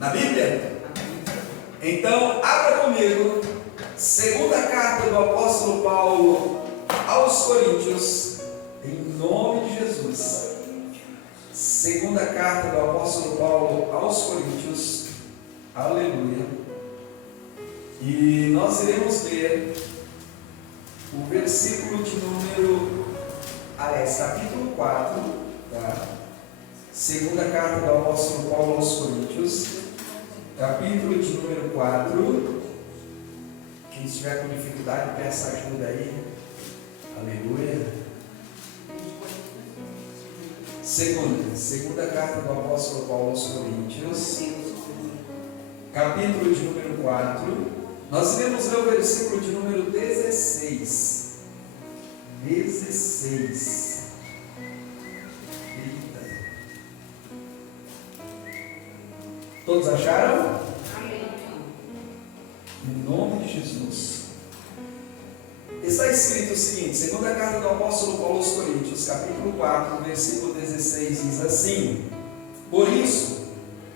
Na Bíblia? Então, abra comigo, segunda carta do apóstolo Paulo aos Coríntios, em nome de Jesus. Segunda carta do apóstolo Paulo aos Coríntios, aleluia. E nós iremos ler o versículo de número, capítulo 4, tá? Segunda carta do apóstolo Paulo aos Coríntios, capítulo de número 4. Quem estiver com dificuldade, peça ajuda aí. Aleluia. Segunda carta do apóstolo Paulo aos Coríntios, capítulo de número 4. Nós iremos ler o versículo de número 16. 16. Eita. Todos acharam? Amém. Em nome de Jesus. Está escrito o seguinte, segunda carta do apóstolo Paulo aos Coríntios, capítulo 4, versículo 16, diz assim: por isso,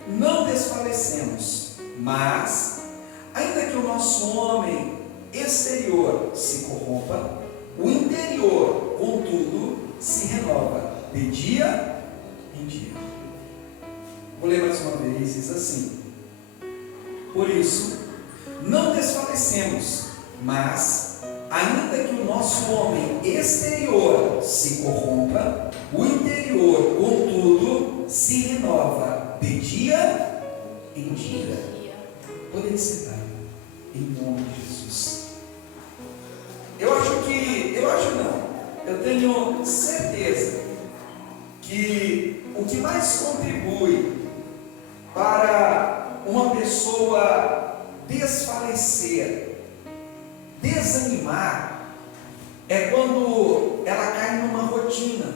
não desfalecemos, mas, ainda que o nosso homem exterior se corrompa, o interior, contudo, se renova de dia em dia. Vou ler mais uma vez, diz assim: por isso, não desfalecemos, mas, ainda que o nosso homem exterior se corrompa, o interior, contudo, se renova de dia em dia. Podem sentar, em nome de Jesus. Eu tenho certeza que o que mais contribui para uma pessoa desfalecer, desanimar, é quando ela cai numa rotina,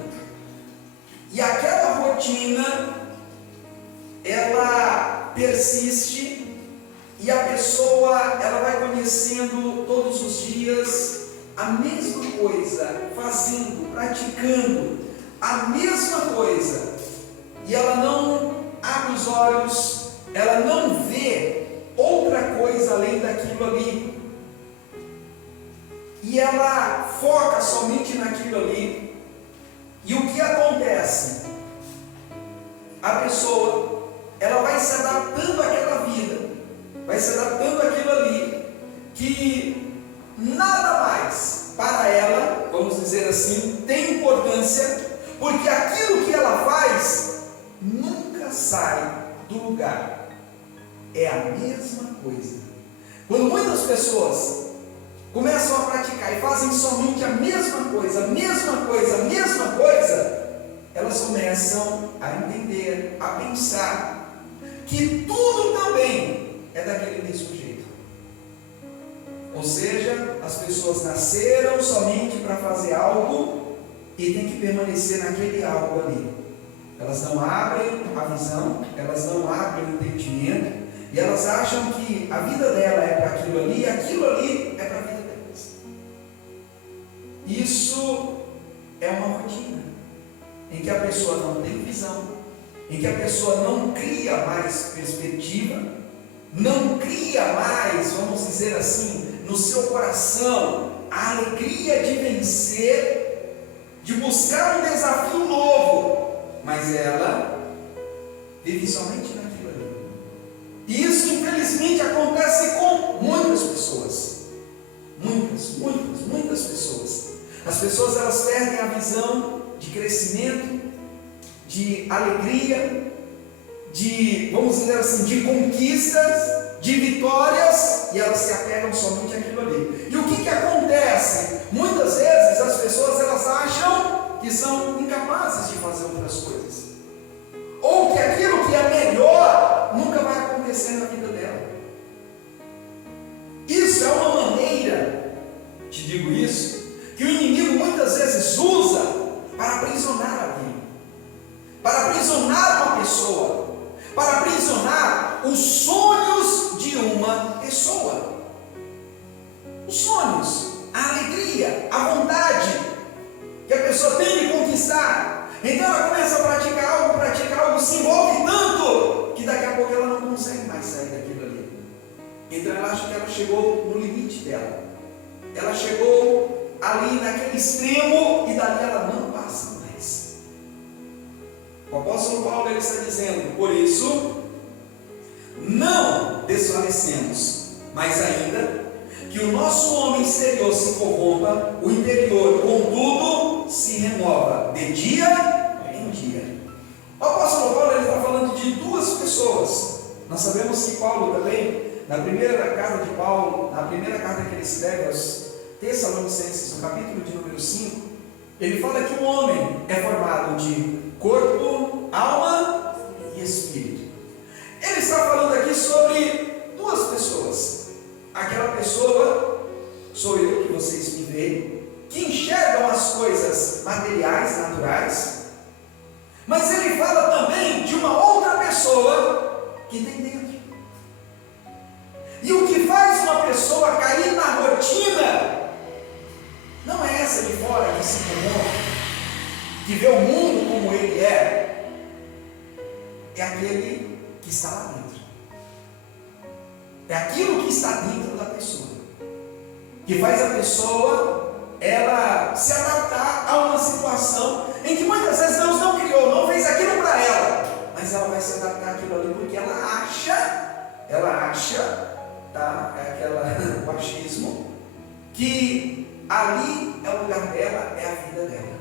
e aquela rotina ela persiste, e a pessoa ela vai conhecendo todos os dias a mesma coisa, fazendo, praticando a mesma coisa, e ela não abre os olhos, ela não vê outra coisa além daquilo ali, e ela foca somente naquilo ali. E o que acontece? A pessoa ela vai se adaptando àquela vida, vai se adaptando àquilo ali, que nada mais para ela, vamos dizer assim, tem importância, porque aquilo que ela faz nunca sai do lugar, é a mesma coisa. Quando muitas pessoas começam a praticar e fazem somente a mesma coisa, elas começam a entender, a pensar que tudo também é daquele mesmo jeito. Ou seja, as pessoas nasceram somente para fazer algo e tem que permanecer naquele algo ali. Elas não abrem a visão, elas não abrem o entendimento, e elas acham que a vida dela é para aquilo ali, e aquilo ali é para a vida delas. Isso é uma rotina em que a pessoa não tem visão, em que a pessoa não cria mais perspectiva, não cria mais, vamos dizer assim, no seu coração a alegria de vencer, de buscar um desafio novo, mas ela vive somente naquilo ali. E isso infelizmente acontece com muitas pessoas. Muitas pessoas. As pessoas elas perdem a visão de crescimento, de alegria, de, vamos dizer assim, de conquistas, de vitórias, e elas se apegam somente àquilo ali. E o que acontece? Muitas vezes as pessoas elas acham que são incapazes de fazer outras coisas, ou que aquilo que é melhor nunca vai acontecer na vida dela. Isso é uma maneira, te digo isso, que o inimigo muitas vezes usa para aprisionar alguém, para aprisionar uma pessoa, para aprisionar os sonhos de uma pessoa. Os sonhos, a alegria, a vontade que a pessoa tem de conquistar. Então ela começa a praticar algo, se envolve tanto que daqui a pouco ela não consegue chegou no limite dela. Ela chegou ali naquele extremo e dali ela não passa mais. O apóstolo Paulo ele está dizendo: por isso, não desfalecemos, mas ainda que o nosso homem exterior se corrompa, o interior, contudo, se renova de dia em dia. O apóstolo Paulo ele está falando de duas pessoas. Nós sabemos que Paulo também, na primeira carta de Paulo, na primeira carta que ele escreve aos Tessalonicenses, no capítulo de número 5, ele fala que o homem é formado de corpo, alma e espírito. Ele está falando aqui sobre duas pessoas. Aquela pessoa, sou eu que vocês me veem, que enxergam as coisas materiais, naturais, mas ele fala também de uma outra pessoa que tem dentro. E o que faz uma pessoa cair na rotina não é essa de fora que se corrompe, que vê o mundo como ele é aquele que está lá dentro. É aquilo que está dentro da pessoa, que faz a pessoa ela se adaptar a uma situação em que muitas vezes Deus não criou, não fez aquilo para ela, mas ela vai se adaptar àquilo ali porque ela acha, tá? É aquela, o achismo, que ali é o lugar dela, é a vida dela.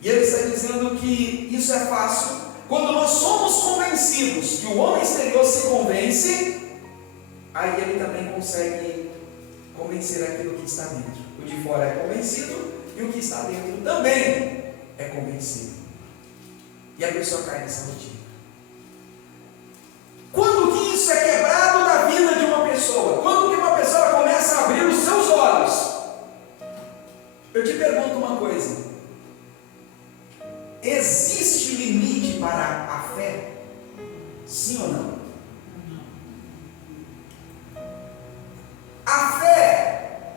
E ele está dizendo que isso é fácil quando nós somos convencidos, que o homem exterior se convence, aí ele também consegue convencer aquilo que está dentro. O de fora é convencido e o que está dentro também é convencido. E a pessoa cai nessa rotina. Quando que isso é quebrado da vida de uma pessoa? Quando que uma pessoa começa a abrir os seus olhos? Eu te pergunto uma coisa: existe limite para a fé? Sim ou não? A fé,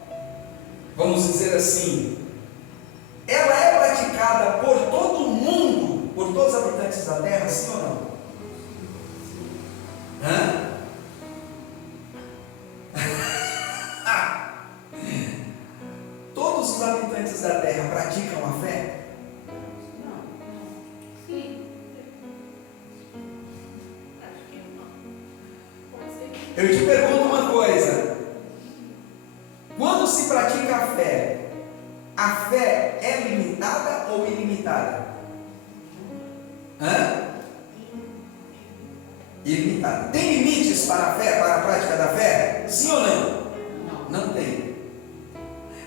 vamos dizer assim, ela é praticada por todo mundo, por todos os habitantes da terra, sim ou não? Todos os habitantes da terra praticam a fé? Eu te pergunto uma coisa: quando se pratica a fé é limitada ou ilimitada? Ilimitada. Tem limites para a fé, para a prática da fé? Sim ou não? Não tem.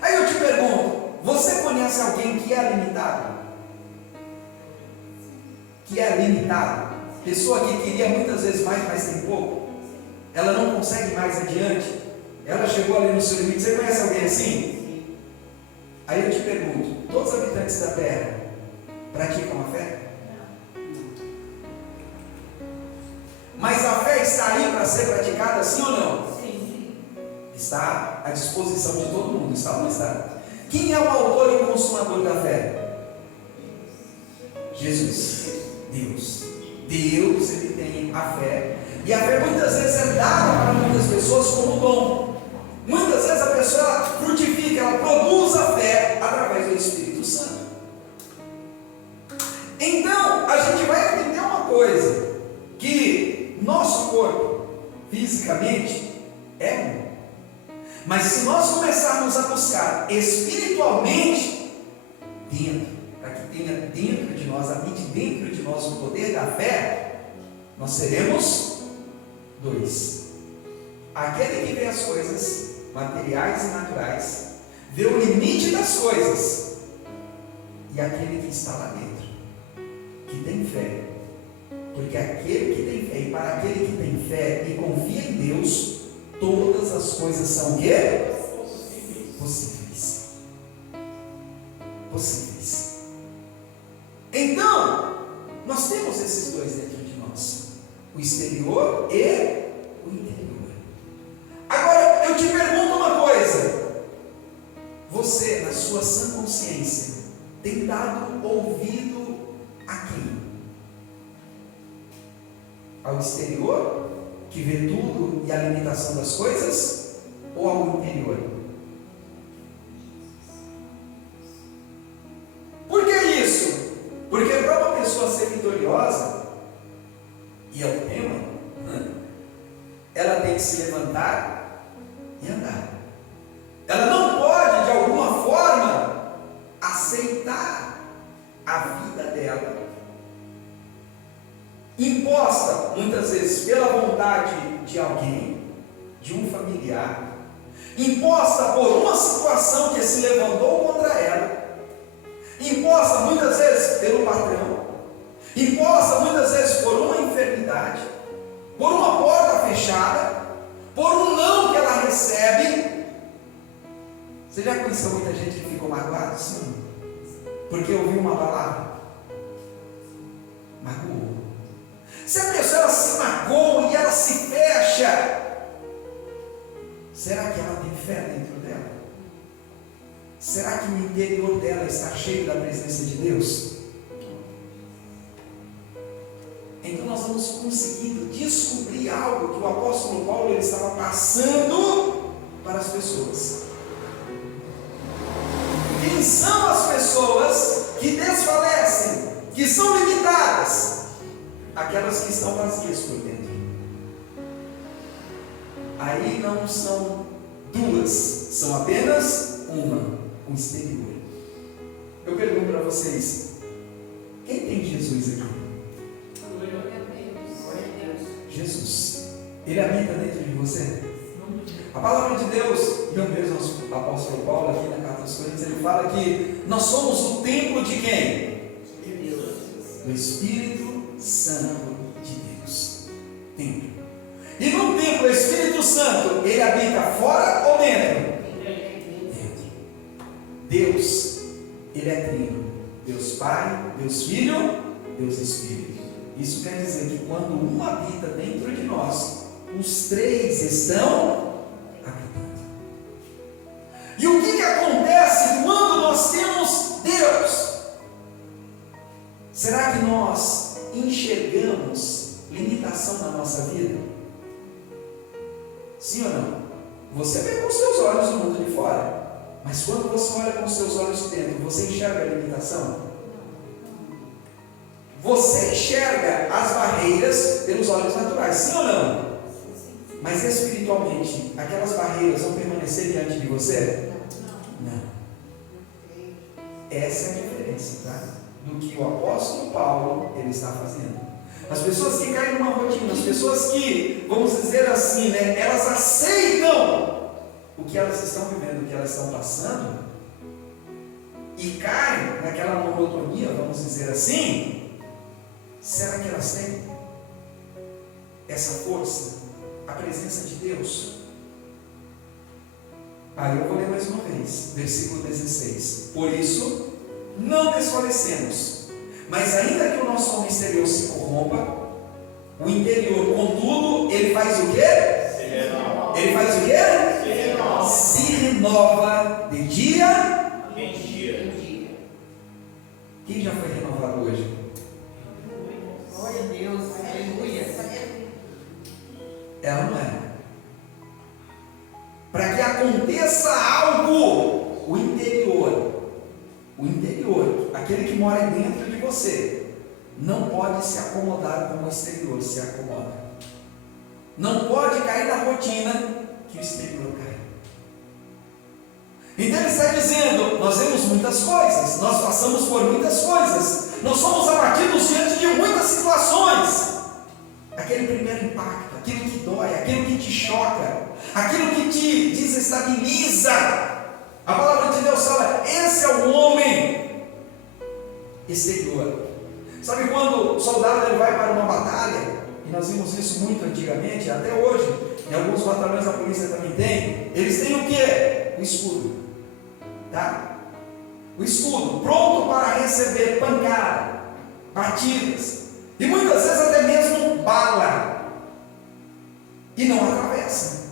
Aí eu te pergunto: você conhece alguém que é limitado? Que é limitado? Pessoa que queria muitas vezes mais, mas tem pouco? Ela não consegue mais adiante, ela chegou ali no seu limite. Você conhece alguém assim? Aí eu te pergunto: todos os habitantes da terra praticam a fé? Mas a fé está aí para ser praticada, sim ou não? Sim. Está à disposição de todo mundo, está ou não está? Quem é o autor e consumador da fé? Jesus. Deus, ele tem a fé. E a fé muitas vezes é dada para muitas pessoas como dom. Muitas vezes a pessoa frutifica, ela produz a fé através do Espírito Santo. Então, a gente vai entender uma coisa: que nosso corpo, fisicamente, é um. Mas se nós começarmos a buscar espiritualmente, para que tenha dentro de nós, habite dentro de nós o poder da fé, nós seremos dois. Aquele que vê as coisas materiais e naturais, vê o limite das coisas, e aquele que está lá dentro, que tem fé. Porque aquele que tem fé, e para aquele que tem fé e confia em Deus, todas as coisas são o quê? Possíveis. Então, nós temos esses dois dentro de nós: o exterior e o interior. Agora, eu te pergunto uma coisa: você, na sua sã consciência, tem dado ouvido a quem? Ao exterior que vê tudo e a limitação das coisas, ou algo interior? Por que isso? Porque para uma pessoa ser vitoriosa, e é o tema, ela tem que se levantar e andar. Ela não pode, de alguma forma, aceitar a vida dela, imposta muitas vezes pela vontade de alguém, de um familiar, imposta por uma situação que se levantou contra ela, imposta muitas vezes pelo patrão, imposta muitas vezes por uma enfermidade, por uma porta fechada, por um não que ela recebe. Você já conheceu muita gente que ficou magoada? Sim. Porque ouviu uma palavra? Magoou. Se a pessoa ela se magoa e ela se fecha, será que ela tem fé dentro dela? Será que o interior dela está cheio da presença de Deus? Então nós vamos conseguindo descobrir algo que o apóstolo Paulo ele estava passando para as pessoas. Quem são as pessoas que desfalecem, que são limitadas? Aquelas que estão vazias por dentro. Aí não são duas, são apenas uma, o exterior. Eu pergunto para vocês, quem tem Jesus aqui? Jesus, Ele habita dentro de você? A palavra de Deus, e o mesmo apóstolo Paulo aqui na carta aos Coríntios, ele fala que nós somos o templo de quem? De Deus. Do Espírito Santo de Deus. Templo. E no templo, o Espírito Santo, ele habita fora ou dentro? Dentro. Deus, ele é trino. Deus Pai, Deus Filho, Deus Espírito. Isso quer dizer que quando um habita dentro de nós, os três estão habitando. E o que acontece quando nós temos Deus? Será que nós enxergamos limitação na nossa vida? Sim ou não? Você vê com os seus olhos o mundo de fora, mas quando você olha com os seus olhos de dentro, você enxerga a limitação? Você enxerga as barreiras pelos olhos naturais, sim ou não? Mas espiritualmente, aquelas barreiras vão permanecer diante de você? Não. Essa é a diferença, tá? Do que o apóstolo Paulo ele está fazendo. As pessoas que caem numa rotina, as pessoas que, vamos dizer assim, né, elas aceitam o que elas estão vivendo, o que elas estão passando, e caem naquela monotonia, vamos dizer assim. Será que elas têm essa força, a presença de Deus? Aí eu vou ler mais uma vez, versículo 16. Por isso, não desfalecemos, mas ainda que o nosso homem exterior se corrompa, o interior, contudo, ele faz o quê? Se renova. Ele faz o quê? Se renova. Se renova de dia em dia. Quem já foi renovado hoje? Glória a Deus, aleluia. Ela não é. Para que aconteça algo, o interior, aquele que mora dentro de você, não pode se acomodar como o exterior se acomoda. Não pode cair na rotina que o exterior cai. Então ele está dizendo, nós vemos muitas coisas, nós passamos por muitas coisas, nós somos abatidos diante de muitas situações. Aquele primeiro impacto, aquilo que dói, aquilo que te choca, aquilo que te desestabiliza. A palavra de Deus fala, esse é o homem exterior. Sabe quando o soldado ele vai para uma batalha, e nós vimos isso muito antigamente, até hoje, em alguns batalhões da polícia também tem, eles têm o que? O escudo. Tá? O escudo, pronto para receber pancada, batidas, e muitas vezes até mesmo bala, e não atravessa.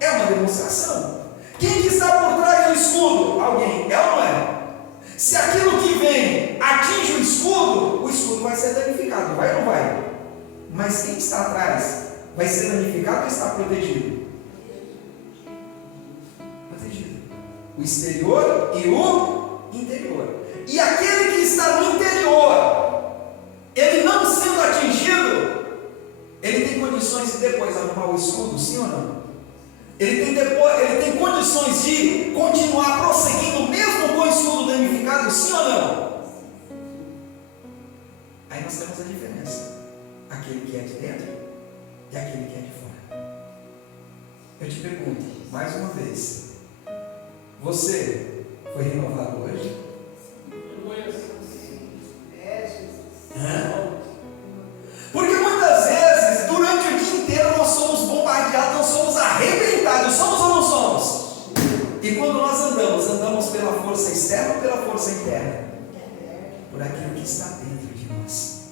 É uma demonstração. Quem que está por trás do escudo? Alguém, é ou não é? Se aquilo que vem atinge o escudo vai ser danificado, vai ou não vai? Mas quem está atrás? vai ser danificado ou está protegido? Protegido. O exterior e o interior. E aquele que está no interior, ele não sendo atingido, ele tem condições de depois arrumar o escudo, sim ou não? Ele tem condições de continuar prosseguindo mesmo com o escudo danificado, sim ou não? Aí nós temos a diferença. Aquele que é de dentro e aquele que é de fora. Eu te pergunto, mais uma vez, você foi renovado hoje? Porque muitas vezes, durante o dia inteiro, nós somos bombardeados, nós somos arrebentados, somos ou não somos? E quando nós andamos pela força externa ou pela força interna? Por aquilo que está dentro de nós.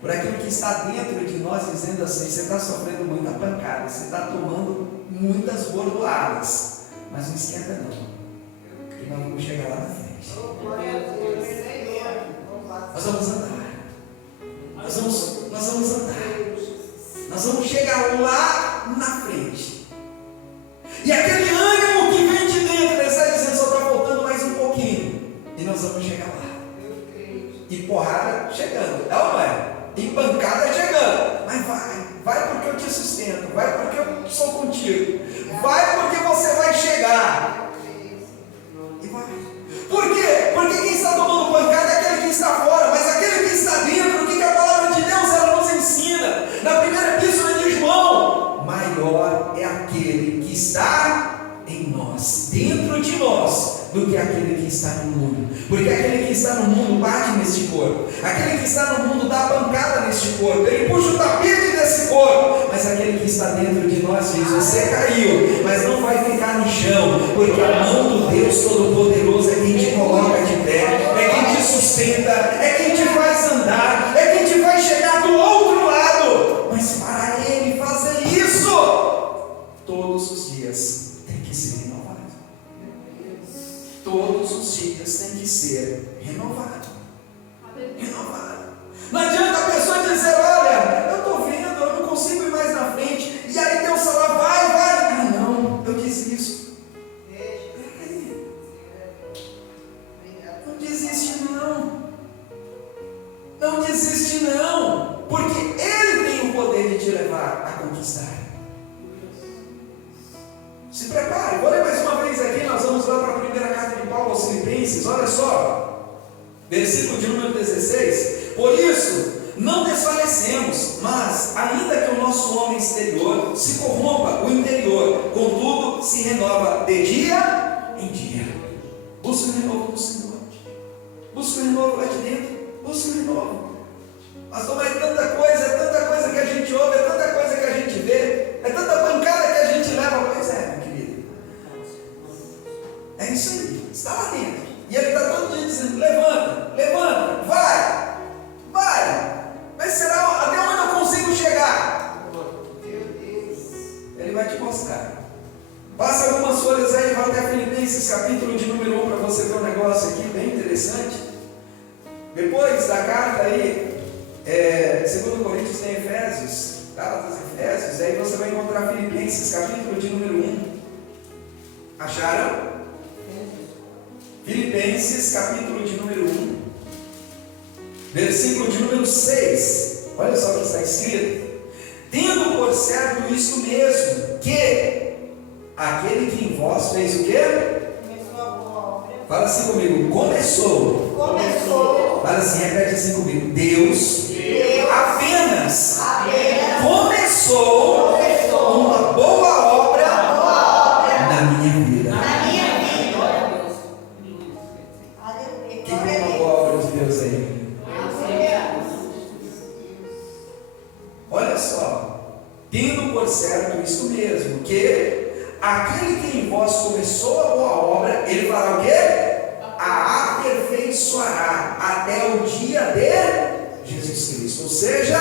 Por aquilo que está dentro de nós, dizendo assim: você está sofrendo muita pancada, você está tomando muitas bordoadas, mas não esquenta não, que nós vamos chegar lá na frente. Nós vamos andar. Nós vamos andar. Nós vamos chegar lá na frente. E aquele ânimo que vem de dentro, ele está dizendo: só está faltando mais um pouquinho. E nós vamos chegar lá. E porrada chegando, é ou não é? E pancada chegando. Mas vai porque eu te sustento. Vai porque eu sou contigo. Vai porque você vai chegar. E vai. Por quê? Porque quem está tomando pancada é aquele que está fora, mas aquele que está dentro, o que a palavra de Deus ela nos ensina? Na primeira epístola de João: maior é aquele que está em nós, dentro de nós, do que aquele que está no mundo. Porque aquele que está no mundo bate neste corpo, aquele que está no mundo dá pancada neste corpo, ele puxa o tapete desse corpo, mas aquele que está dentro de nós diz: você caiu, mas não vai ficar no chão, porque a mão do Deus Todo-Poderoso é quem te coloca de pé, é quem te sustenta, é quem te faz andar, é quem te faz chegar do outro lado. Mas para ele fazer isso, todos os dias tem que ser renovado. Todos os dias tem que ser renovado. Renovado. Não adianta a pessoa dizer: olha, eu estou vendo, eu não consigo ir mais na frente. E aí Deus fala: vai. Ah, não, eu desisto. Não desiste não. Não desiste não. Porque Ele tem o poder de te levar a conquistar. Se prepare, vou ler mais uma vez aqui, nós vamos lá para a primeira carta de Paulo aos Filipenses, olha só, versículo de número 16: por isso, não desfalecemos, mas, ainda que o nosso homem exterior se corrompa, o interior, contudo, se renova de dia em dia. Busca o renovo do Senhor, busca o renovo lá de dentro, busca o renovo. Pastor, mas é tanta coisa que a gente ouve, é tanta coisa que a gente vê, é tanta pancada que a gente leva. Pois é, meu querido, é isso aí, está lá dentro. E ele está todo dia dizendo: levanta, vai. Mas será até onde eu consigo chegar? Ele vai te mostrar. Passa algumas folhas aí, vai até Filipenses capítulo de número 1 para você ver um negócio aqui bem interessante. Depois da carta aí, 2 Coríntios tem Efésios, Gálatas, Efésios, aí você vai encontrar Filipenses capítulo de número 1. Acharam? Filipenses capítulo de número 1, versículo de número 6. Olha só o que está escrito: tendo por certo isto mesmo, que aquele que em vós fez o quê? Começou a boa obra. Fala assim comigo: começou. Fala assim, repete assim comigo: Deus apenas começou uma boa obra na minha vida. Quem tem uma boa obra de Deus aí? Olha só, tendo por certo isto mesmo, que aquele que em vós começou a boa obra, ele fará o quê? A aperfeiçoará até o dia de Jesus Cristo, ou seja,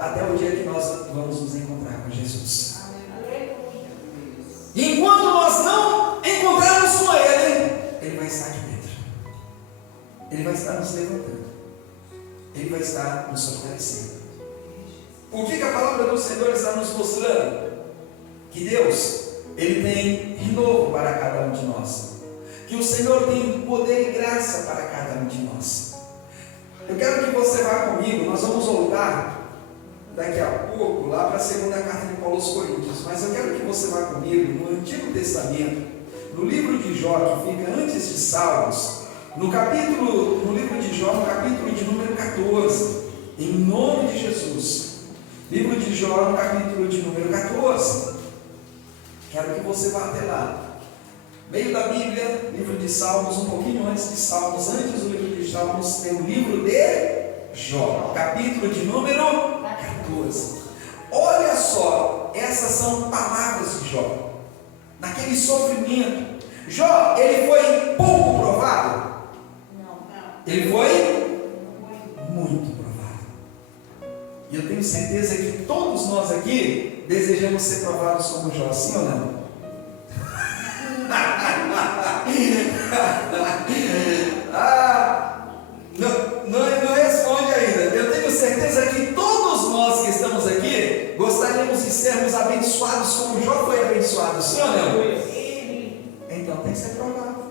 até o dia que nós vamos nos encontrar com Jesus. E enquanto nós não encontrarmos com Ele vai estar aqui dentro, Ele vai estar nos levantando, Ele vai estar nos fortalecendo. O que a palavra do Senhor está nos mostrando? Que Deus, Ele tem renovo para cada um de nós. Que o Senhor tem poder e graça para cada um de nós. Eu quero que você vá comigo, nós vamos voltar daqui a pouco lá para a segunda carta de Paulo aos Coríntios, mas eu quero que você vá comigo no Antigo Testamento, no livro de Jó, que fica antes de Salmos, no livro de Jó, no capítulo de número 14, em nome de Jesus. Livro de Jó, no capítulo de número 14. Quero que você vá até lá. Meio da Bíblia, livro de Salmos, um pouquinho antes de Salmos, antes do livro de Salmos, tem o livro de Jó, capítulo de número 14. Olha só, essas são palavras de Jó, naquele sofrimento. Jó, ele foi pouco provado? Não. Ele foi muito provado. E eu tenho certeza que todos nós aqui desejamos ser provados como Jó, sim ou não? Não responde ainda. Eu tenho certeza que todos nós que estamos aqui gostaríamos de sermos abençoados como Jó foi abençoado, sim ou não? Então tem que ser provado.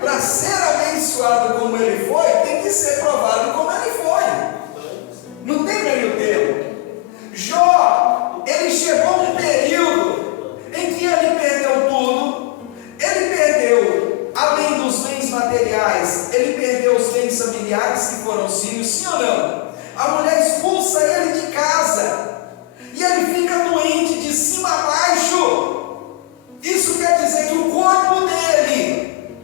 Para ser abençoado como ele foi, tem que ser provado como ele foi. Não tem meio termo. Jó, ele chegou a um período em que ele perdeu tudo. Ele perdeu, além dos bens materiais, ele perdeu os bens familiares que foram os filhos, sim ou não? A mulher expulsa ele de casa e ele fica doente de cima a baixo. Isso quer dizer que o corpo dele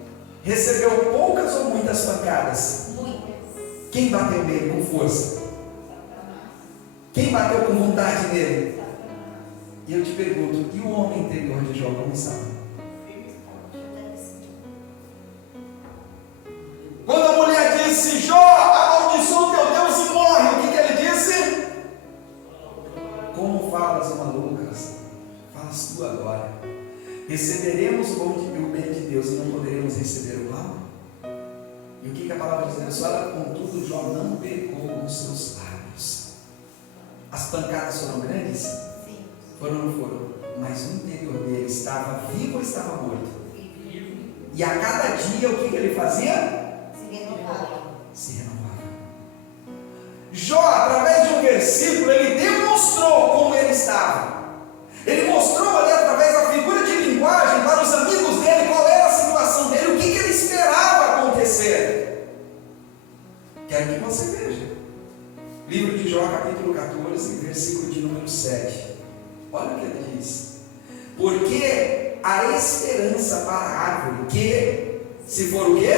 recebeu poucas ou muitas pancadas? Muitas. Quem bateu nele com força? Quem bateu com vontade nele? E eu te pergunto, e o homem interior de Jó como estava? Quando a mulher disse, Jó, amaldiçoa o teu Deus e morre, o que ele disse? Como falas, malucas? Falas tu agora. Receberemos o bem de Deus e não poderemos receber o mal? E o que a palavra diz? Olha, contudo, Jó não pecou com seus lábios. As pancadas foram grandes? Sim. Foram ou não foram? Mas o interior dele estava vivo ou estava morto? Vivo. E a cada dia o que ele fazia? Se renovava. Jó, através de um versículo, ele demonstrou como ele estava. Ele mostrou ali, através da figura de linguagem, para os amigos dele, qual era a situação dele, o que ele esperava acontecer. Quero que você veja. Livro de Jó, capítulo 14, versículo de número 7. Olha o que ele diz. Porque a esperança para a árvore que, se for o quê?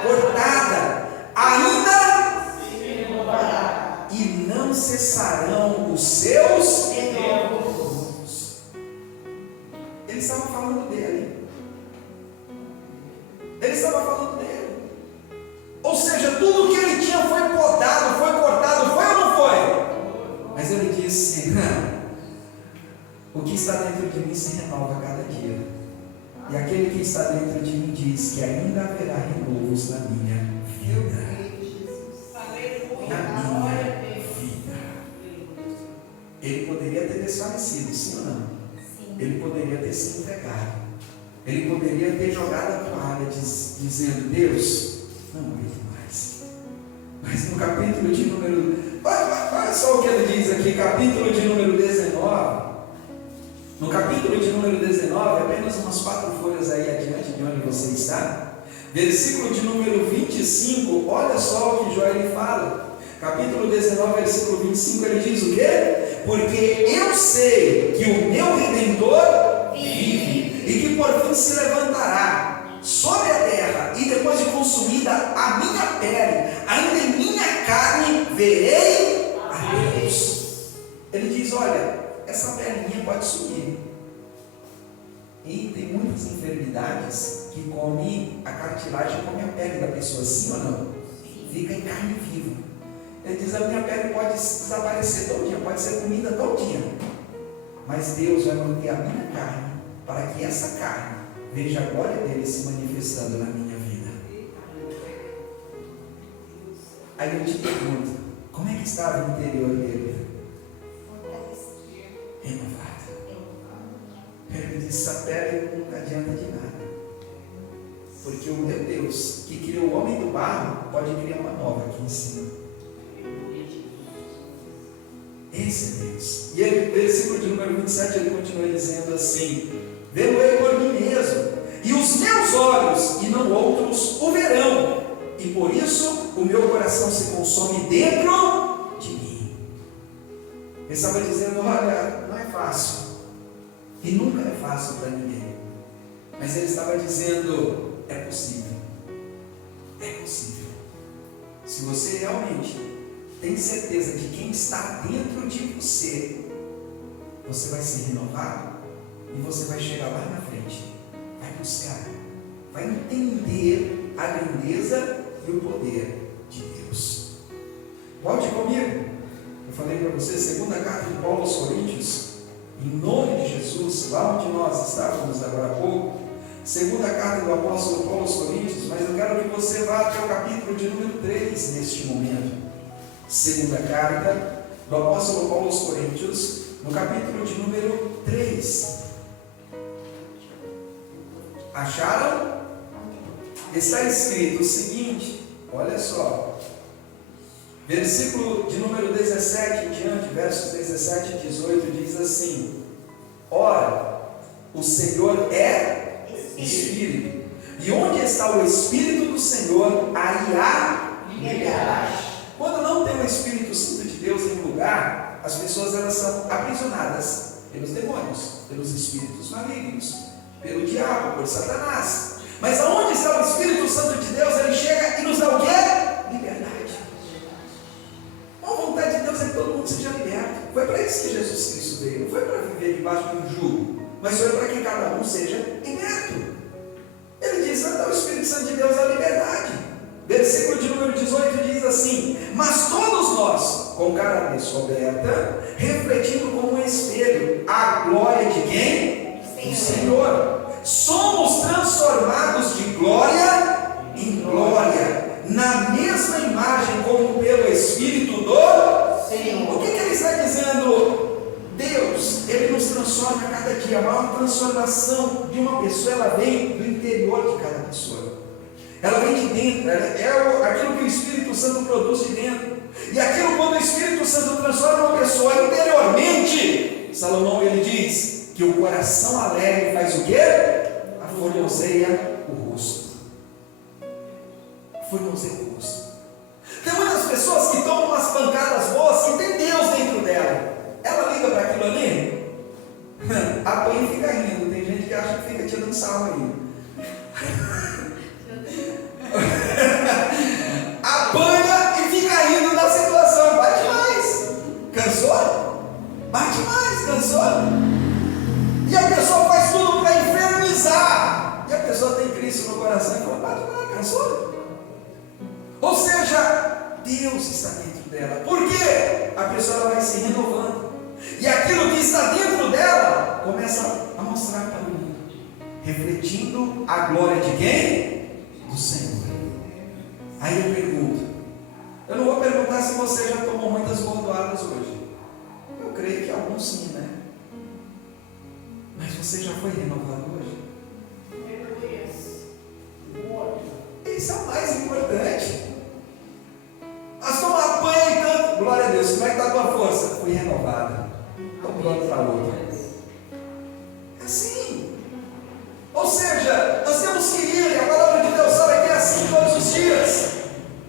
Cortada, ainda se renovará, e não cessarão os seus renovos. Ele estava falando dele. Ele estava falando dele. Ou seja, tudo que ele tinha foi podado, foi cortado, foi ou não foi? Mas ele disse, o que está dentro de mim se renova a cada dia. E aquele que está dentro de mim diz que ainda haverá renovos na minha vida. Na minha vida. Ele poderia ter desfalecido, sim ou não? Sim. Ele poderia ter se entregado. Ele poderia ter jogado a toalha dizendo, Deus, não aguento mais. Mas no capítulo de número... Olha só o que ele diz aqui, capítulo de número 19. No capítulo de número 19, apenas umas 4 folhas aí adiante de onde você está, versículo de número 25, olha só o que Jó ele fala. Capítulo 19, versículo 25, ele diz o quê? Porque eu sei que o meu Redentor vive e que por fim se levantará sobre a terra, e depois de consumida a minha pele, ainda em minha carne verei a Deus. Ele diz, olha, essa pelinha pode subir. E tem muitas enfermidades que come a cartilagem, come a pele da pessoa, sim ou não? Fica em carne viva. Ele diz, a minha pele pode desaparecer todinha, pode ser comida todinha. Mas Deus vai manter a minha carne, para que essa carne veja a glória dele se manifestando na minha vida. Aí eu te pergunto, como é que estava no interior dele? Renovado. Ele disse: a pele não adianta de nada, porque o meu Deus, que criou o homem do barro, pode criar uma nova aqui em cima. Esse é Deus. E ele, versículo de número 27, ele continua dizendo assim: vê-lo-ei por mim mesmo, e os meus olhos, e não outros, o verão, e por isso o meu coração se consome dentro de mim. Ele estava dizendo: olha, não é fácil, e nunca é fácil para ninguém, mas ele estava dizendo: é possível, é possível. Se você realmente tem certeza de quem está dentro de você, você vai ser renovado e você vai chegar lá na frente, vai buscar, vai entender a grandeza e o poder de Deus. Volte comigo. Eu falei para você, segunda carta de Paulo aos Coríntios, em nome de Jesus, lá onde nós estávamos agora há pouco, segunda carta do apóstolo Paulo aos Coríntios, mas eu quero que você vá até o capítulo de número 3 neste momento. Segunda carta do apóstolo Paulo aos Coríntios, no capítulo de número 3. Acharam? Está escrito o seguinte, olha só, versículo de número 17 em diante, versos 17 e 18, diz assim: ora, o Senhor é Espírito, e onde está o Espírito do Senhor, aí há liberdade. Quando não tem o Espírito Santo de Deus em lugar, as pessoas elas são aprisionadas pelos demônios, pelos espíritos malignos, pelo diabo, por Satanás. Mas aonde está o Espírito Santo de Deus, ele chega e nos dá o quê? Liberdade. A vontade de Deus é que todo mundo seja liberto. Foi para isso que Jesus Cristo veio. Não foi para viver debaixo de um jugo, mas foi para que cada um seja liberto. Ele diz: o Espírito Santo de Deus é a liberdade. Versículo de número 18 diz assim: mas todos nós, com cara descoberta, refletindo como um espelho a glória de quem? Do Senhor, somos transformados de glória em glória, na mesma imagem como pelo Espírito do Senhor. O que ele está dizendo? Deus, ele nos transforma a cada dia. A maior transformação de uma pessoa, ela vem do interior de cada pessoa. Ela vem de dentro, é aquilo que o Espírito Santo produz de dentro. E aquilo, quando o Espírito Santo transforma uma pessoa interiormente, Salomão ele diz que o coração alegre faz o quê? Aformoseia o rosto. Aformoseia o rosto. Tem muitas pessoas que tomam umas pancadas boas, que tem Deus dentro dela. Ela liga para aquilo ali, apanha e fica rindo. Tem gente que acha que fica tirando sarro aí. Apanha e fica rindo da situação. Bate mais. Cansou? Bate mais. Cansou? E a pessoa faz tudo para infernizar. E a pessoa tem Cristo no coração e fala: bate mais. Cansou? Ou seja, Deus está dentro dela. Por quê? A pessoa vai se renovando. E aquilo que está dentro dela começa a mostrar para o mundo, refletindo a glória de quem? Do Senhor. Aí eu pergunto, eu não vou perguntar se você já tomou muitas bordoadas hoje. Eu creio que alguns sim, né? Mas você já foi renovado hoje? Isso é o mais importante. Nós tomamos apanha e tanto. Glória a Deus, como é que está a tua força? Fui renovada. Estou pronto para outra. É assim. Ou seja, nós temos que ir, e a palavra de Deus fala que é assim todos os dias.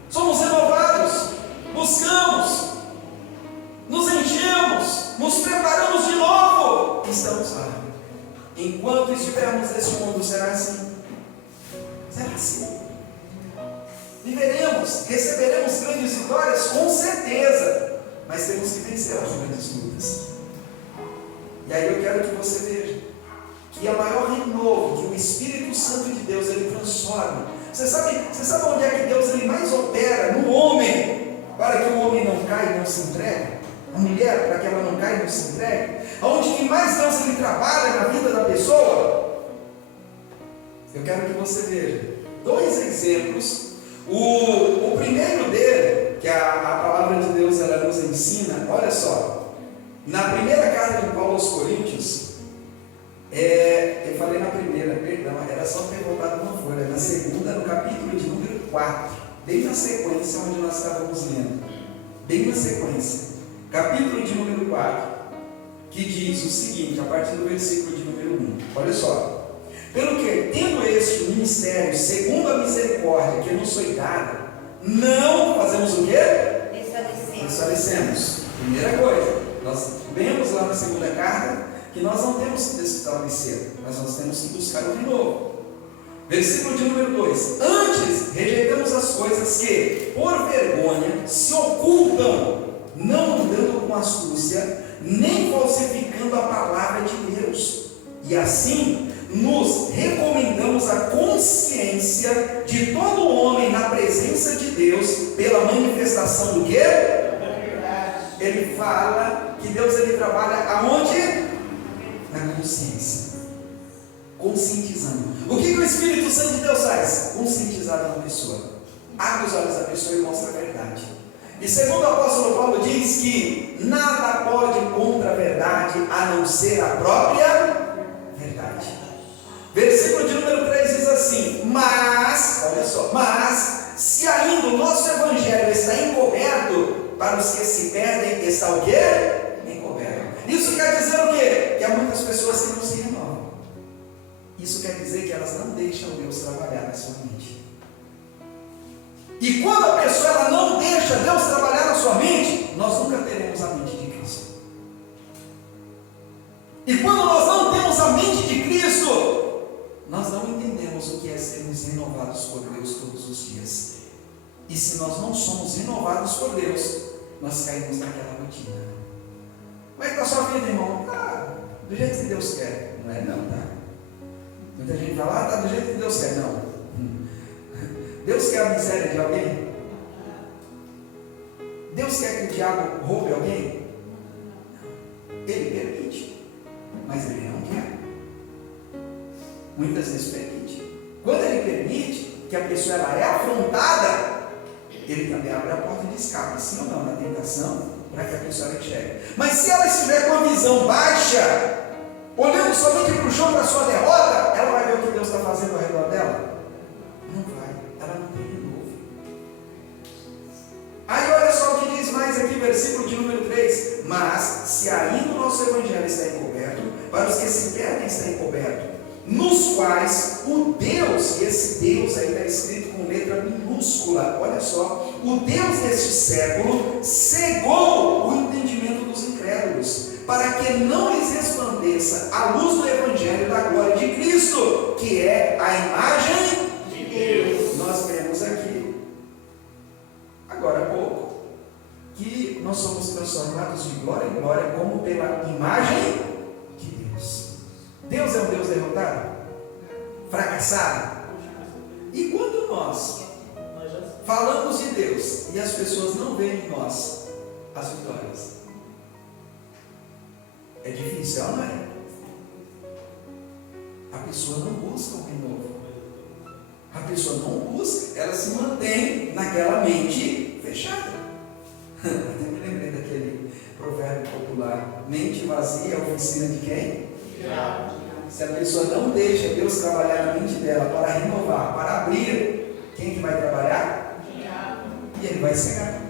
Somos renovados, buscamos, nos enchemos, nos preparamos de novo e estamos lá. Enquanto estivermos nesse mundo, será assim. Será assim. Viveremos, receberemos grandes vitórias, com certeza, mas temos que vencer as grandes lutas. E aí eu quero que você veja que a maior renovo que o Espírito Santo de Deus ele transforma. Você sabe onde é que Deus ele mais opera? No homem, para que o homem não caia e não se entregue. A mulher, para que ela não caia e não se entregue. Onde que mais Deus ele trabalha na vida da pessoa? Eu quero que você veja dois exemplos. O primeiro dele, que a palavra de Deus ela nos ensina, olha só, na primeira carta de Paulo aos Coríntios, eu falei na primeira, perdão, era só ter voltado uma folha, na segunda, no capítulo de número 4, bem na sequência onde nós estávamos lendo, bem na sequência, capítulo de número 4, que diz o seguinte, a partir do versículo de número 1, olha só: pelo que, tendo este ministério, segundo a misericórdia que nos foi dada, não fazemos o quê? Estabelecemos. Primeira coisa, nós vemos lá na segunda carta que nós não temos que estabelecer, mas nós temos que buscar o renovo. Versículo de número 2: antes rejeitamos as coisas que, por vergonha, se ocultam, não andando com astúcia, nem falsificando a palavra de Deus, e assim nos recomendamos a consciência de todo homem na presença de Deus pela manifestação do quê? Ele fala que Deus ele trabalha aonde? Na consciência, conscientizando. O que o Espírito Santo de Deus faz? Conscientizar uma pessoa, abre os olhos da pessoa e mostra a verdade. E segundo o apóstolo Paulo diz que nada pode contra a verdade a não ser a própria verdade. Versículo de número 3 diz assim: mas, olha só, mas se ainda o nosso evangelho está encoberto, para os que se perdem está o quê? Encoberto. Isso quer dizer o quê? Que há muitas pessoas que não se renovam. Isso quer dizer que elas não deixam Deus trabalhar na sua mente. E quando a pessoa ela não deixa Deus trabalhar na sua mente, nós nunca teremos a mente de Cristo. E quando nós não temos a mente de Cristo, nós não entendemos o que é sermos renovados por Deus todos os dias. E se nós não somos renovados por Deus, nós caímos naquela rotina. Como é que está a sua vida, irmão? Tá do jeito que Deus quer. Não é não, tá? Muita gente fala, tá do jeito que Deus quer. Não. Deus quer a miséria de alguém? Deus quer que o diabo roube alguém? Ele permite, mas ele não quer. Muitas vezes permite. Quando ele permite que a pessoa ela é afrontada, ele também abre a porta de escape, sim ou não, na tentação, para que a pessoa enxergue. Mas se ela estiver com a visão baixa, olhando somente para o chão da sua derrota, ela vai ver o que Deus está fazendo ao redor dela? Não vai, ela não tem renovo. Aí olha só o que diz mais aqui, versículo de número 3: mas se ainda o nosso evangelho está encoberto, para os que se perdem está encoberto, nos quais o Deus, e esse Deus aí está escrito com letra minúscula, olha só, o Deus deste século cegou o entendimento dos incrédulos, para que não lhes resplandeça a luz do evangelho da glória de Cristo, que é a imagem de Deus. Nós vemos aqui, agora há pouco, que nós somos transformados de glória em glória, como pela imagem de Deus. Deus é um Deus derrotado? Fracassado? E quando nós falamos de Deus e as pessoas não veem em nós as vitórias, é difícil, não é? A pessoa não busca o renovo. A pessoa não busca, ela se mantém naquela mente fechada. Até me lembrei daquele provérbio popular: mente vazia é a oficina de quem? Se a pessoa não deixa Deus trabalhar na mente dela para renovar, para abrir, quem que vai trabalhar? E ele vai cegar.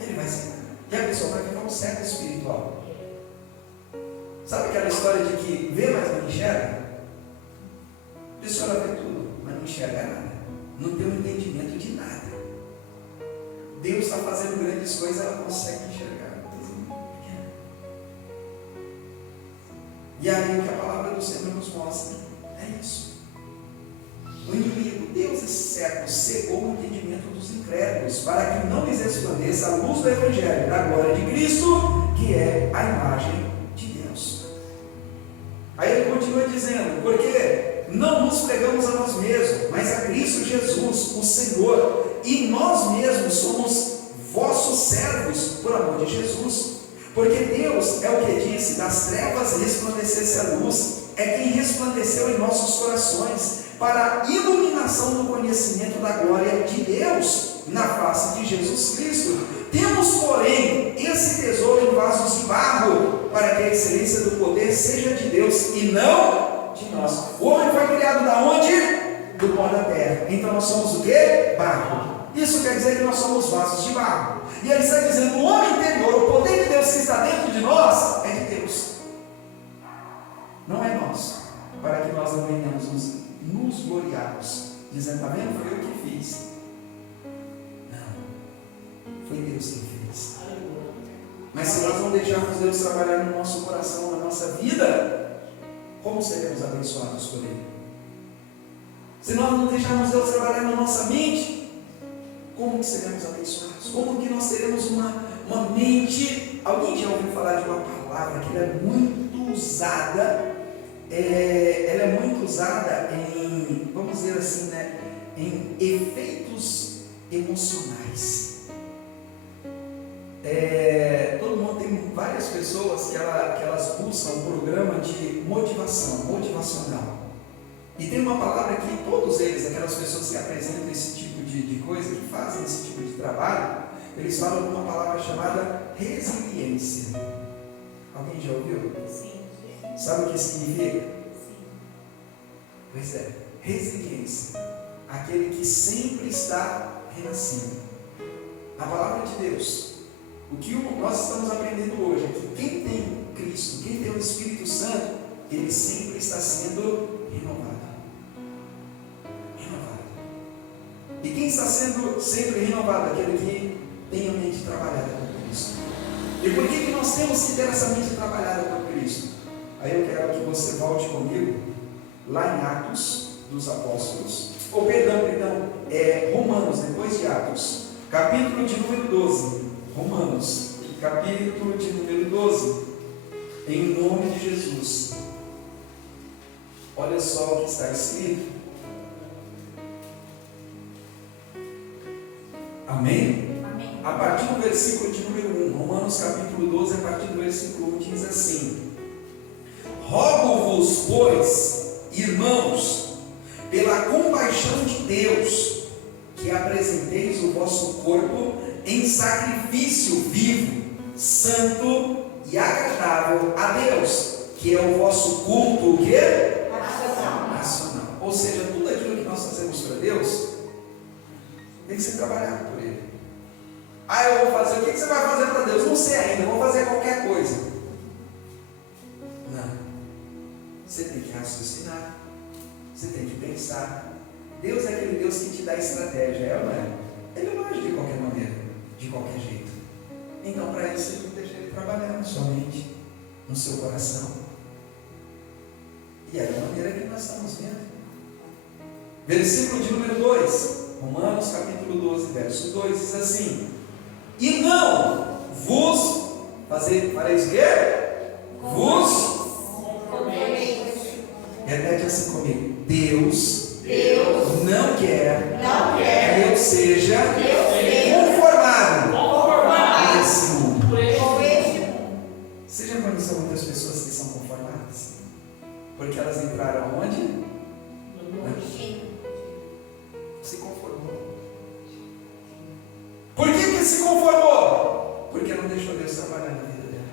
Ele vai cegar. E a pessoa vai ficar um cego espiritual. Sabe aquela história de que vê, mas não enxerga? A pessoa vê tudo, mas não enxerga nada. Não tem um entendimento de nada. Deus está fazendo grandes coisas, ela consegue enxergar. E aí o que a palavra do Senhor nos mostra é isso. O inimigo, Deus esse século, cegou o entendimento dos incrédulos, para que não lhes resplandeça a luz do evangelho da glória de Cristo, que é a imagem de Deus. Aí ele continua dizendo: porque não nos pregamos a nós mesmos, mas a Cristo Jesus, o Senhor, e nós mesmos somos vossos servos por amor de Jesus. Porque Deus é o que disse: das trevas resplandecesse a luz, é quem resplandeceu em nossos corações, para a iluminação do conhecimento da glória de Deus, na face de de Jesus Cristo. Temos, porém, esse tesouro em vasos de barro, para que a excelência do poder seja de Deus e não de nós. O homem foi criado da onde? Do pó da terra. Então nós somos o quê? Barro. Isso quer dizer que nós somos vasos de barro. E ele está dizendo: o homem interior, o poder de Deus que está dentro de nós, é de Deus. Não é nosso. Para que nós não venhamos nos gloriarmos, dizendo: está vendo? Foi eu que fiz. Não. Foi Deus quem fez. Mas se nós não deixarmos Deus trabalhar no nosso coração, na nossa vida, como seremos abençoados por Ele? Se nós não deixarmos Deus trabalhar na nossa mente, como que seremos abençoados? Como que nós teremos uma mente? Alguém já ouviu falar de uma palavra que ela é muito usada? Ela é muito usada em, vamos dizer assim, né, em efeitos emocionais. Todo mundo tem várias pessoas que elas buscam um programa de motivacional. E tem uma palavra que todos eles, aquelas pessoas que apresentam esse tipo de coisa, que fazem esse tipo de trabalho, eles falam de uma palavra chamada resiliência. Alguém já ouviu? Sim. Sabe o que significa? Sim. Pois é, resiliência. Aquele que sempre está renascendo. A palavra de Deus. O que nós estamos aprendendo hoje é que quem tem Cristo, quem tem o Espírito Santo, ele sempre está sendo renovado. E quem está sendo sempre renovado? Aquele que tem a mente trabalhada por Cristo. E por que nós temos que ter essa mente trabalhada por Cristo? Aí eu quero que você volte comigo lá em Atos dos Apóstolos, Romanos, depois de Atos, capítulo de número 12. Romanos, capítulo de número 12, em nome de Jesus. Olha só o que está escrito. Amém? Amém. A partir do versículo de número 1, Romanos capítulo 12, a partir do versículo 1, diz assim: rogo-vos, pois, irmãos, pela compaixão de Deus, que apresenteis o vosso corpo em sacrifício vivo, santo e agradável a Deus, que é o vosso culto, o quê? Racional. Ou seja, tudo aquilo que nós fazemos para Deus tem que ser trabalhado por Ele. Eu vou fazer, o que você vai fazer para Deus? Não sei ainda, eu vou fazer qualquer coisa. Não. Você tem que raciocinar, você tem que pensar. Deus é aquele Deus que te dá estratégia, é ou não é? Ele não age de qualquer maneira, de qualquer jeito. Então, para isso, você tem que deixar Ele trabalhar na sua mente, no seu coração. E é da maneira que nós estamos vendo. Versículo de número 2, Romanos capítulo 12, verso 2, diz assim: e não vos fareis o quê? Vos repete assim comigo: Deus não quer que eu seja conformado nesse mundo. Você já conheceu muitas pessoas que são conformadas? Porque elas entraram onde? Se conformou. Por que se conformou? Porque não deixou Deus trabalhar na vida dela.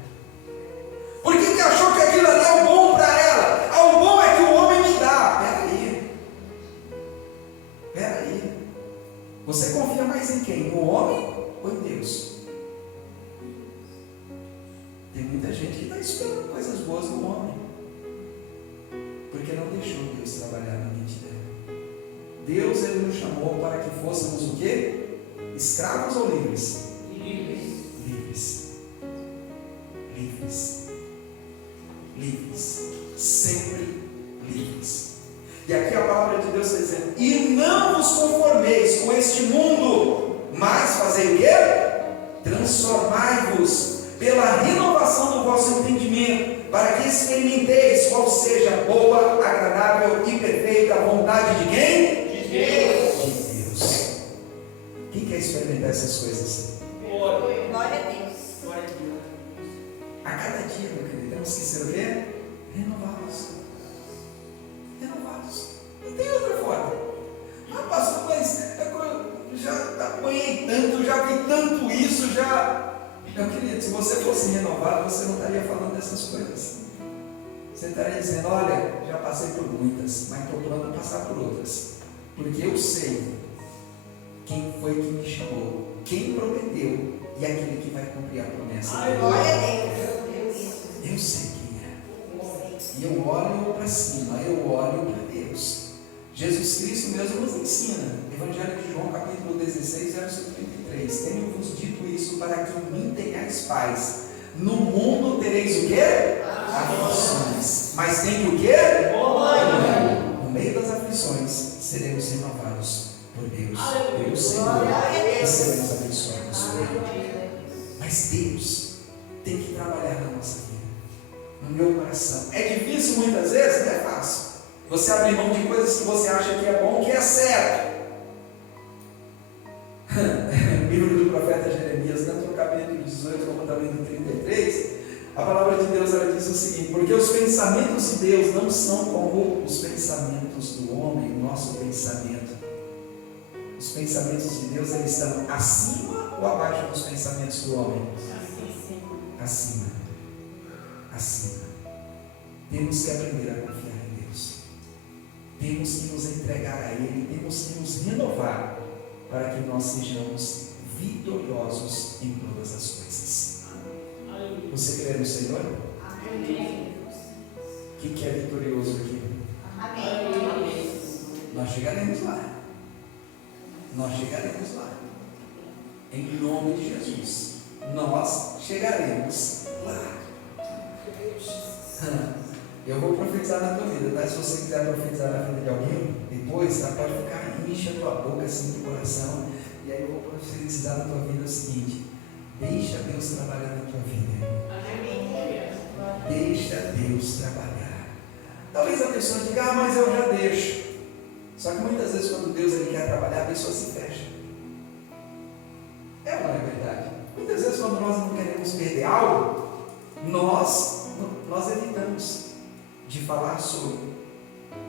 Por que achou que aquilo ali é o bom para ela? O bom é que o homem me dá. Peraí. Você confia mais em quem? No homem ou em Deus? Tem muita gente que está esperando coisas boas no homem, porque não deixou Deus trabalhar na mente dela. Deus, Ele nos chamou para que fôssemos o quê? Escravos ou livres? Livres. Sempre livres. E aqui a palavra de Deus está dizendo: e não vos conformeis com este mundo, mas fazei o quê? Transformai-vos pela renovação do vosso entendimento, para que experimenteis qual seja a boa, agradável e perfeita vontade de quem? De Deus. Quem quer experimentar essas coisas? Glória a Deus. A cada dia, meu querido, temos que ser o quê? Renovados. Não tem outra forma. Pastor, mas eu já apanhei já vi tanto isso, Meu querido, se você fosse renovado, você não estaria falando dessas coisas. Você estaria dizendo, olha, já passei por muitas, mas estou pronto passar por outras. Porque eu sei quem foi que me chamou, quem prometeu e aquele que vai cumprir a promessa. Glória a Deus. Eu sei quem é. E eu olho para cima, eu olho para Deus. Jesus Cristo mesmo nos ensina. Evangelho de João, capítulo 16, verso 33. Tenho-vos dito isso para que em mim tenhais paz. No mundo tereis o quê? Aflições. Mas tem o quê? No meio das aflições seremos renovados por Deus. Pelo Senhor. E seremos abençoados por Ele. Mas Deus tem que trabalhar na nossa vida, no meu coração. É difícil muitas vezes? Não é fácil. Você abrir mão de coisas que você acha que é bom, que é certo. O livro do profeta Jeremias, tanto no capítulo 18 como também no 33, a palavra de Deus ela diz o seguinte: porque os pensamentos de Deus não são como os pensamentos do homem, o nosso pensamento. Os pensamentos de Deus eles estão acima ou abaixo dos pensamentos do homem? Acima. Acima. Temos que aprender a confiar em Deus. Temos que nos entregar a Ele, temos que nos renovar para que nós sejamos vitoriosos em todas as coisas. Você crê no Senhor? Amém. O que é vitorioso aqui? Amém. Nós chegaremos lá. Nós chegaremos lá. Em nome de Jesus. Nós chegaremos lá. Eu vou profetizar na tua vida, tá? Se você quiser profetizar na vida de alguém, depois, tá? Pode ficar, enche a tua boca assim de coração. E aí eu vou profetizar na tua vida o seguinte: deixa Deus trabalhar na tua vida. Deixa Deus trabalhar. Talvez a pessoa diga, mas eu já deixo. Só que muitas vezes quando Deus ele quer trabalhar, a pessoa se fecha. É ou não é verdade? Muitas vezes quando nós não queremos perder algo, nós evitamos de falar sobre.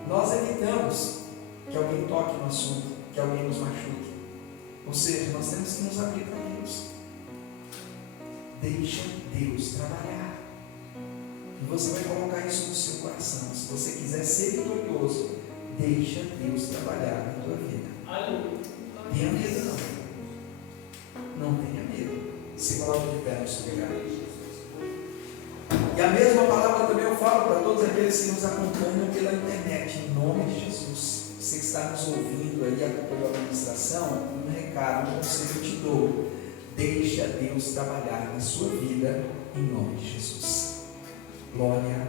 Nós evitamos que alguém toque no assunto, que alguém nos machuque. Ou seja, nós temos que nos abrir para Deus. Deixa Deus trabalhar. E você vai colocar isso no seu coração. Se você quiser ser vitorioso, deixa Deus trabalhar na tua vida. Tenha medo não. Não tenha medo. Se coloque de pé no seu lugar. E a mesma palavra também eu falo para todos aqueles que nos acompanham pela internet, em nome de Jesus. Você que está nos ouvindo aí, acompanhando a administração, um recado, um conselho eu te dou. Deixa Deus trabalhar na sua vida, em nome de Jesus. Glória